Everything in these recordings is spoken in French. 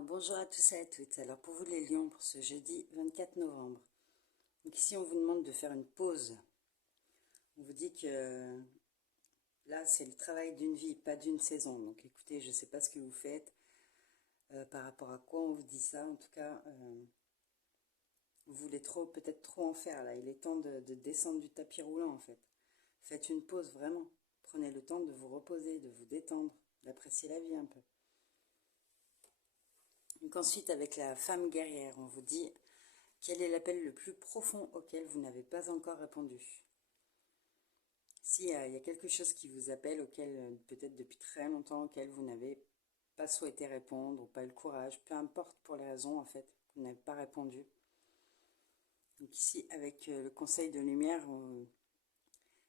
Alors bonjour à tous et à toutes. Alors pour vous les lions, pour ce jeudi 24 novembre. Donc ici on vous demande de faire une pause. On vous dit que là c'est le travail d'une vie, pas d'une saison. Donc écoutez, je ne sais pas ce que vous faites, par rapport à quoi on vous dit ça. En tout cas, vous voulez peut-être trop en faire là. Il est temps de descendre du tapis roulant en fait. Faites une pause vraiment. Prenez le temps de vous reposer, de vous détendre, d'apprécier la vie un peu. Donc ensuite, avec la femme guerrière, on vous dit quel est l'appel le plus profond auquel vous n'avez pas encore répondu. Si il y a quelque chose qui vous appelle, auquel peut-être depuis très longtemps, auquel vous n'avez pas souhaité répondre ou pas eu le courage, peu importe pour les raisons en fait, vous n'avez pas répondu. Donc ici, avec le conseil de lumière,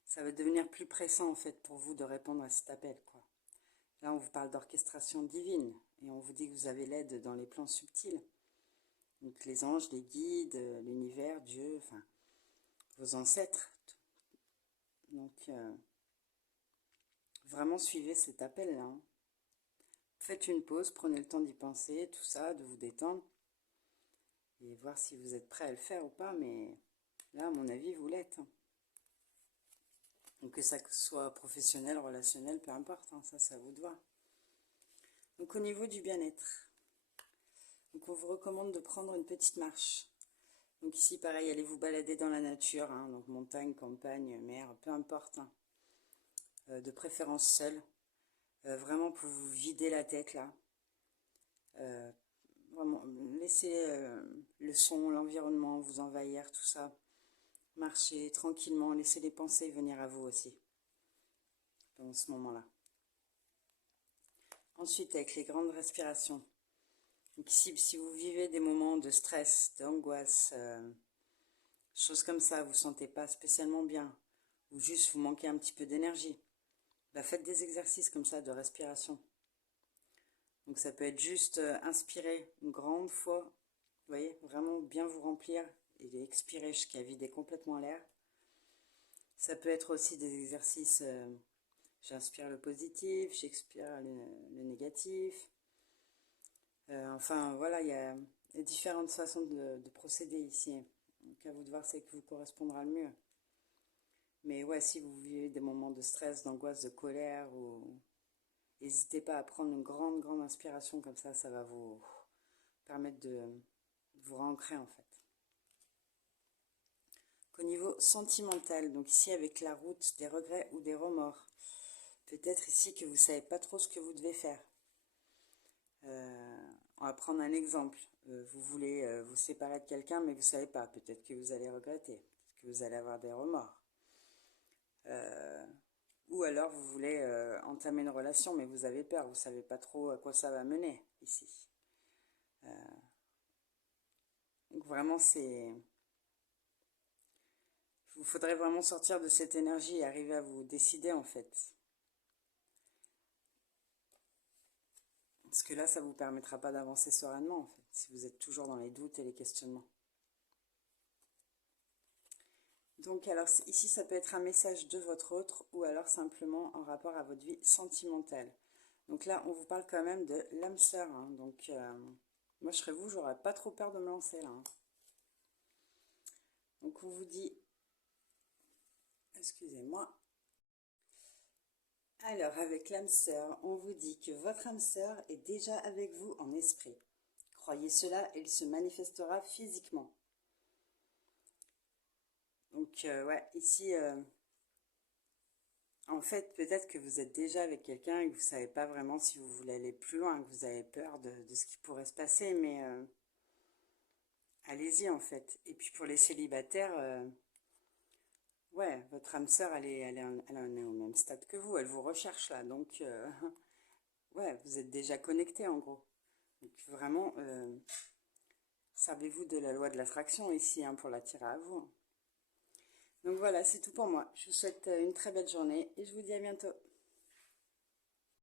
ça va devenir plus pressant en fait pour vous de répondre à cet appel, quoi. Là, on vous parle d'orchestration divine et on vous dit que vous avez l'aide dans les plans subtils. Donc les anges, les guides, l'univers, Dieu, enfin vos ancêtres. Donc vraiment suivez cet appel-là. Hein. Faites une pause, prenez le temps d'y penser, tout ça, de vous détendre et voir si vous êtes prêt à le faire ou pas. Mais là, à mon avis, vous l'êtes. Hein. Donc que ça soit professionnel, relationnel, peu importe, hein, ça vous doit. Donc au niveau du bien-être, donc on vous recommande de prendre une petite marche. Donc ici, pareil, allez vous balader dans la nature, hein, donc montagne, campagne, mer, peu importe. Hein. De préférence seul. Vraiment pour vous vider la tête là. Vraiment, laissez le son, l'environnement vous envahir, tout ça. Marchez tranquillement, laissez les pensées venir à vous aussi, dans ce moment-là. Ensuite, avec les grandes respirations. Donc ici, si vous vivez des moments de stress, d'angoisse, choses comme ça, vous ne vous sentez pas spécialement bien, ou juste vous manquez un petit peu d'énergie, bah faites des exercices comme ça de respiration. Donc ça peut être juste inspirer une grande fois, vous voyez, vraiment bien vous remplir et expirer jusqu'à vider complètement l'air. Ça peut être aussi des exercices, j'inspire le positif, j'expire le négatif. Enfin voilà, il y a différentes façons de procéder ici. Donc à vous de voir ce qui vous correspondra le mieux. Mais ouais, si vous vivez des moments de stress, d'angoisse, de colère, n'hésitez pas à prendre une grande inspiration comme ça va vous permettre de vous ancrer en fait. Qu'au niveau sentimental, donc ici avec la route des regrets ou des remords, peut-être ici que vous ne savez pas trop ce que vous devez faire. On va prendre un exemple. Vous voulez vous séparer de quelqu'un, mais vous ne savez pas. Peut-être que vous allez regretter, peut-être que vous allez avoir des remords. Ou alors vous voulez entamer une relation, mais vous avez peur, vous ne savez pas trop à quoi ça va mener ici. Donc vraiment, il faudrait vraiment sortir de cette énergie et arriver à vous décider en fait. Parce que là, ça ne vous permettra pas d'avancer sereinement en fait, si vous êtes toujours dans les doutes et les questionnements. Donc alors ici, ça peut être un message de votre autre ou alors simplement en rapport à votre vie sentimentale. Donc là, on vous parle quand même de l'âme sœur. Hein. Donc moi, je serais vous, j'aurais pas trop peur de me lancer là. Hein. Donc on vous dit, excusez-moi. Alors avec l'âme sœur, on vous dit que votre âme sœur est déjà avec vous en esprit. Croyez cela, elle se manifestera physiquement. Donc ouais, ici, en fait, peut-être que vous êtes déjà avec quelqu'un et que vous ne savez pas vraiment si vous voulez aller plus loin, que vous avez peur de ce qui pourrait se passer, mais allez-y en fait. Et puis pour les célibataires, ouais, votre âme sœur, elle en est au même stade que vous, elle vous recherche là, donc ouais, vous êtes déjà connectés en gros. Donc vraiment, servez-vous de la loi de l'attraction ici hein, pour l'attirer à vous. Donc voilà, c'est tout pour moi. Je vous souhaite une très belle journée et je vous dis à bientôt.